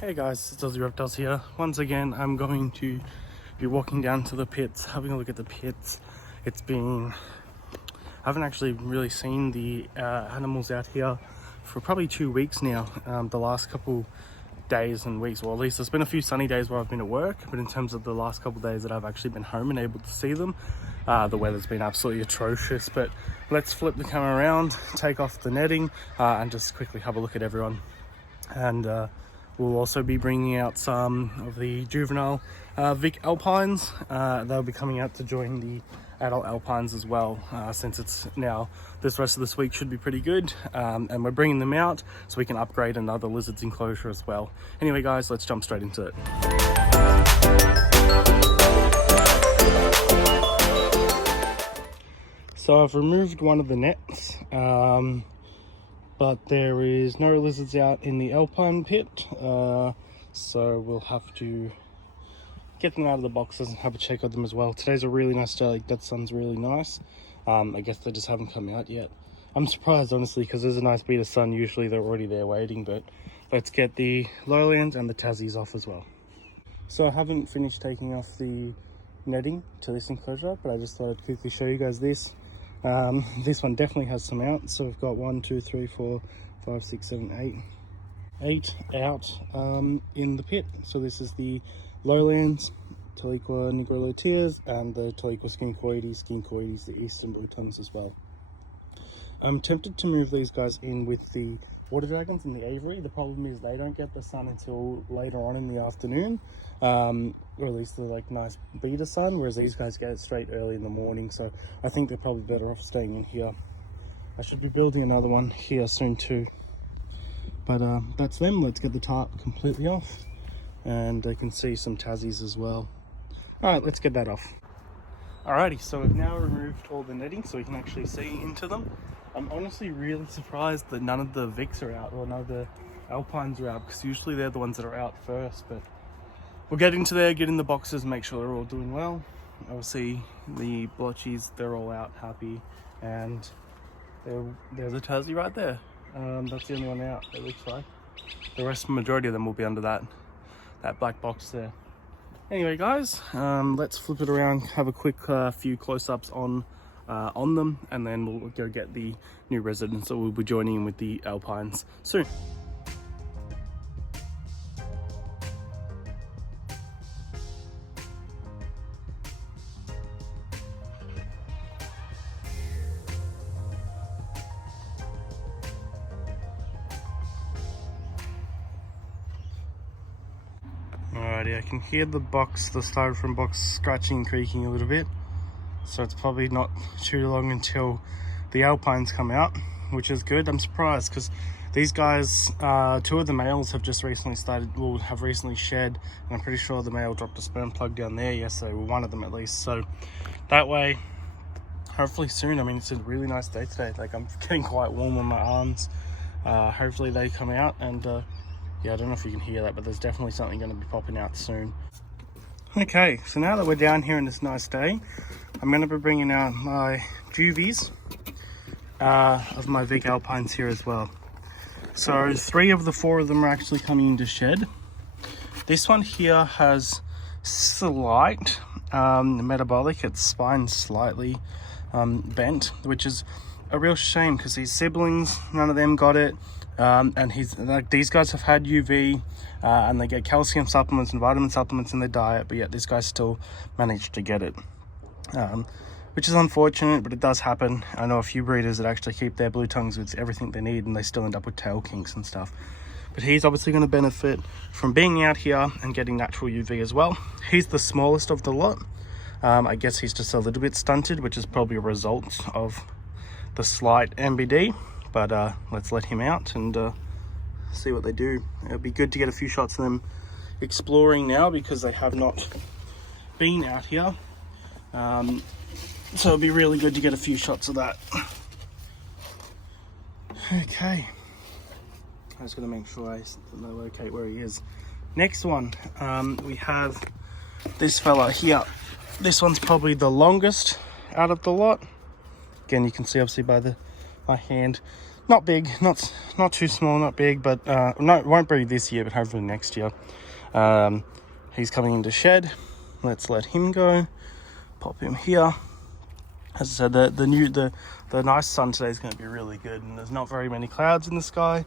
Hey guys, it's Aussie Reptiles here. Once again, I'm going to be walking down to the pits, having a look at the pits. I haven't actually really seen the animals out here for probably 2 weeks now. The last couple days and weeks, well at least there's been a few sunny days where I've been at work, but in terms of the last couple days that I've actually been home and able to see them, the weather's been absolutely atrocious. But let's flip the camera around, take off the netting, and just quickly have a look at everyone. And we'll also be bringing out some of the juvenile Vic Alpines. They'll be coming out to join the adult Alpines as well, since it's now this rest of this week should be pretty good, and we're bringing them out so we can upgrade another lizards enclosure as well. Anyway guys, let's jump straight into it. So I've removed one of the nets, but there is no lizards out in the Alpine pit, so we'll have to get them out of the boxes and have a check on them as well. Today's a really nice day, like that sun's really nice. I guess they just haven't come out yet. I'm surprised honestly, because there's a nice beat of sun. Usually they're already there waiting, but let's get the lowlands and the Tassies off as well. So I haven't finished taking off the netting to this enclosure, but I just thought I'd quickly show you guys this. This one definitely has some out, so we've got 1, 2, 3, 4, 5, 6, 7, 8 out in the pit. So this is the lowlands, Taliqua nigroluteas, and the Taliqua skincoides, the eastern blue tongues as well. I'm tempted to move these guys in with the water dragons and the aviary. The problem is they don't get the sun until later on in the afternoon, or at least the nice beta sun, whereas these guys get it straight early in the morning. So I think they're probably better off staying in here. I should be building another one here soon too, but that's them. Let's get the tarp completely off, and I can see some Tassies as well. All right, let's get that off. Alrighty, so we've now removed all the netting so we can actually see into them. I'm honestly really surprised that none of the Vics are out, or none of the Alpines are out, because usually they're the ones that are out first. But we'll get into there, get in the boxes, make sure they're all doing well. Obviously the blotchies, they're all out happy, and there's a Tassie right there. That's the only one out, it looks like. The rest, majority of them will be under that black box there. Anyway guys, let's flip it around, have a quick few close-ups on them, and then we'll go get the new residents that will be joining in with the Alpines soon. Alrighty, I can hear the styrofoam box scratching and creaking a little bit. So it's probably not too long until the Alpines come out, which is good. I'm surprised because these guys, 2 of the males have just recently have recently shed, and I'm pretty sure the male dropped a sperm plug down there yesterday, well, one of them at least. So that way, hopefully soon. I mean, it's a really nice day today. Like, I'm getting quite warm on my arms. Hopefully they come out, and yeah, I don't know if you can hear that, but there's definitely something going to be popping out soon. Okay, so now that we're down here in this nice day, I'm going to be bringing out my juvies of my Vic Alpines here as well. So 3 of the 4 of them are actually coming into shed. This one here has slight metabolic, its spine's slightly bent, which is a real shame because his siblings, none of them got it. And these guys have had UV, and they get calcium supplements and vitamin supplements in their diet, but yet this guy still managed to get it, which is unfortunate, but it does happen. I know a few breeders that actually keep their blue tongues with everything they need, and they still end up with tail kinks and stuff. But he's obviously going to benefit from being out here and getting natural UV as well. He's the smallest of the lot. I guess he's just a little bit stunted, which is probably a result of the slight MBD. But let's let him out and see what they do. It'll be good to get a few shots of them exploring now, because they have not been out here. So it'll be really good to get a few shots of that. Okay. I just got to make sure I locate where he is. Next one, we have this fella here. This one's probably the longest out of the lot. Again, you can see obviously by my hand, not big, not too small, not big, but no, it won't breed this year, but hopefully next year. He's coming into shed. Let's let him go. Pop him here. As I said, the nice sun today is going to be really good, and there's not very many clouds in the sky,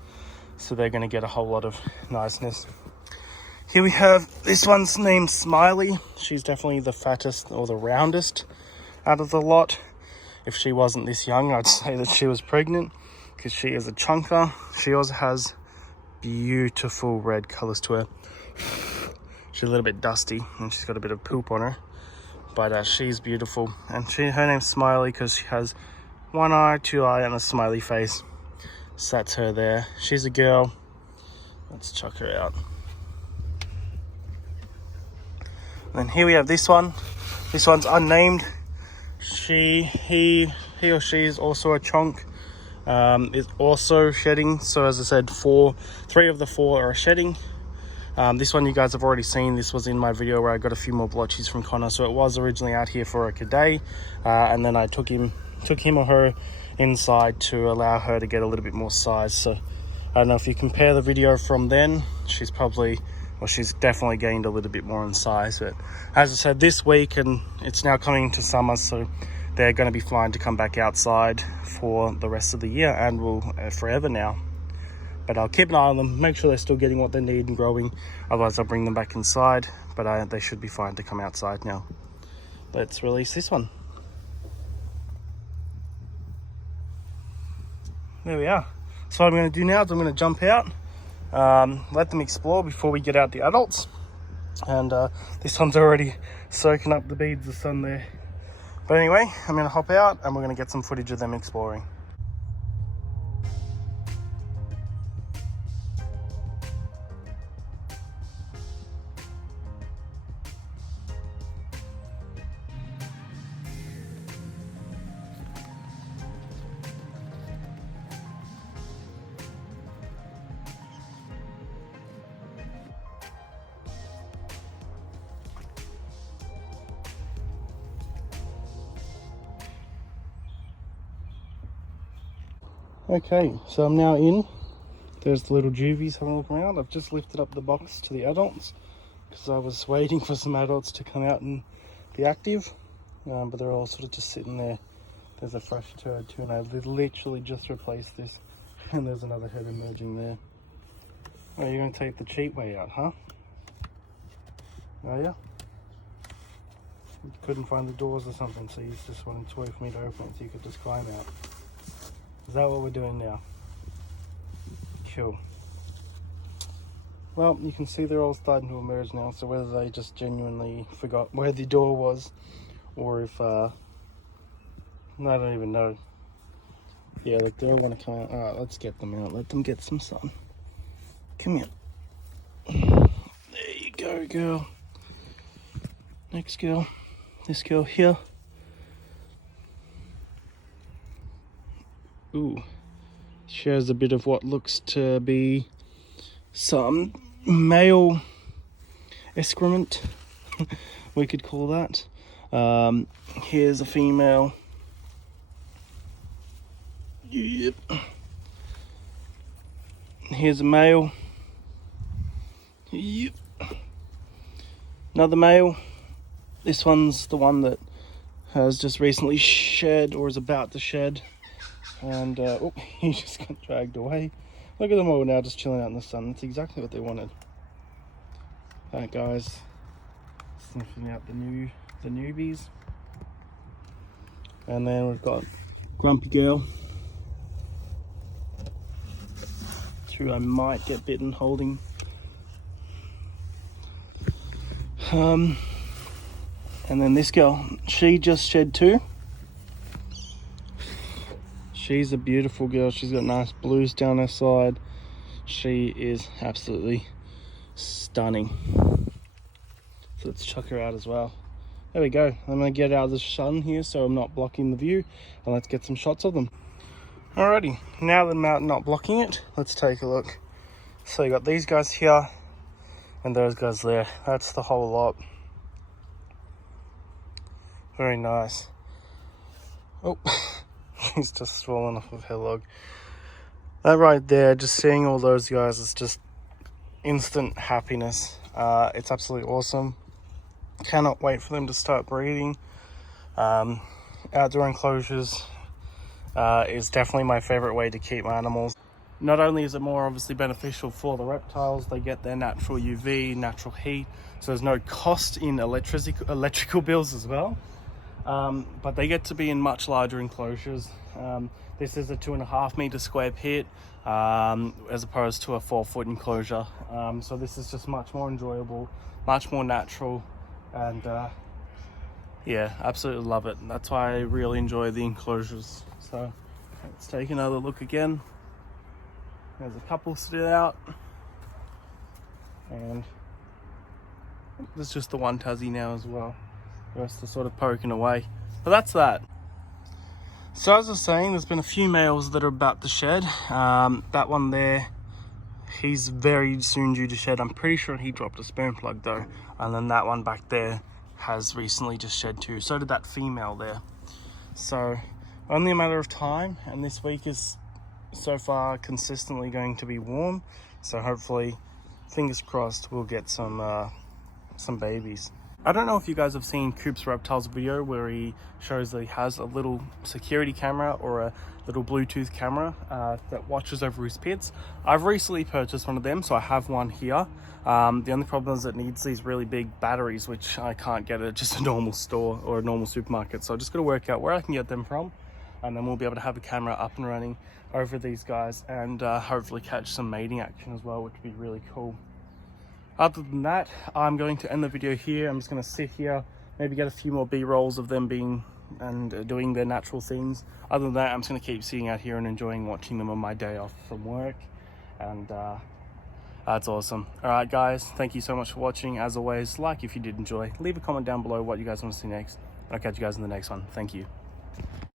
so they're going to get a whole lot of niceness. Here we have, this one's named Smiley. She's definitely the fattest or the roundest out of the lot. If she wasn't this young, I'd say that she was pregnant, because she is a chunker. She also has beautiful red colors to her. She's a little bit dusty and she's got a bit of poop on her, but she's beautiful. And her name's Smiley because she has one eye, two eye, and a smiley face. So that's her there. She's a girl. Let's chuck her out. And then here we have this one. This one's unnamed. He or she is also a chunk. Is also shedding. So as I said, 3 of the 4 are shedding. This one you guys have already seen. This was in my video where I got a few more blotchies from Connor. So it was originally out here for a cadet, and then I took him or her inside to allow her to get a little bit more size. So I don't know if you compare the video from then, she's definitely gained a little bit more in size. But as I said, this week, and it's now coming into summer, so they're going to be flying to come back outside for the rest of the year, and will forever now. But I'll keep an eye on them, make sure they're still getting what they need and growing. Otherwise, I'll bring them back inside. But they should be fine to come outside now. Let's release this one. There we are. So what I'm going to do now is I'm going to jump out, let them explore before we get out the adults. And this one's already soaking up the beads of sun there. But anyway, I'm going to hop out and we're going to get some footage of them exploring. Okay, so I'm now in. There's the little juvies having a look around. I've just lifted up the box to the adults because I was waiting for some adults to come out and be active, but they're all sort of just sitting there. There's a fresh turd too, and I literally just replaced this, and there's another head emerging there. Oh, you're going to take the cheap way out, huh? Oh yeah? You couldn't find the doors or something, so you just wanted to wait for me to open it so you could just climb out. Is that what we're doing now? Cool. Well, you can see they're all starting to emerge now, so whether they just genuinely forgot where the door was, or if, I don't even know. Yeah, look, they all want to come out. Alright, let's get them out. Let them get some sun. Come here. There you go, girl. Next girl. This girl here. Ooh, shows a bit of what looks to be some male excrement, we could call that. Here's a female. Yep. Here's a male. Yep. Another male. This one's the one that has just recently shed or is about to shed. And oh, he just got dragged away. Look at them all now just chilling out in the sun. That's exactly what they wanted. That guy's sniffing out the newbies. And then we've got Grumpy Girl, who I might get bitten holding. And then this girl, she just shed too. She's a beautiful girl. She's got nice blues down her side. She is absolutely stunning. So let's chuck her out as well. There we go. I'm going to get out of the sun here so I'm not blocking the view, and let's get some shots of them. Alrighty, now that I'm out not blocking it, let's take a look. So you got these guys here and those guys there. That's the whole lot. Very nice. Oh. She's just fallen off of her log. That right there, just seeing all those guys is just instant happiness. It's absolutely awesome. Cannot wait for them to start breeding. Outdoor enclosures is definitely my favorite way to keep my animals. Not only is it more obviously beneficial for the reptiles, they get their natural UV, natural heat, so there's no cost in electrical bills as well. But they get to be in much larger enclosures. This is a 2.5 meter square pit as opposed to a 4-foot enclosure. So this is just much more enjoyable, much more natural, and yeah, absolutely love it. That's why I really enjoy the enclosures. So let's take another look again. There's a couple stood out, and there's just the one Tassie now as well. The rest are sort of poking away, but that's that. So as I was saying, there's been a few males that are about to shed. That one there, he's very soon due to shed. I'm pretty sure he dropped a sperm plug though, and then that one back there has recently just shed too. So did that female there. So only a matter of time, and this week is so far consistently going to be warm, so hopefully, fingers crossed, we'll get some babies. I don't know if you guys have seen Coop's Reptiles video where he shows that he has a little security camera or a little Bluetooth camera that watches over his pits. I've recently purchased one of them, so I have one here. The only problem is it needs these really big batteries, which I can't get at just a normal store or a normal supermarket, so I just got to work out where I can get them from, and then we'll be able to have a camera up and running over these guys and hopefully catch some mating action as well, which would be really cool. Other than that, I'm going to end the video here. I'm just going to sit here, maybe get a few more B-rolls of them being and doing their natural things. Other than that, I'm just going to keep sitting out here and enjoying watching them on my day off from work, and that's awesome. All right guys, thank you so much for watching. As always, like if you did enjoy, leave a comment down below what you guys want to see next. I'll catch you guys in the next one. Thank you.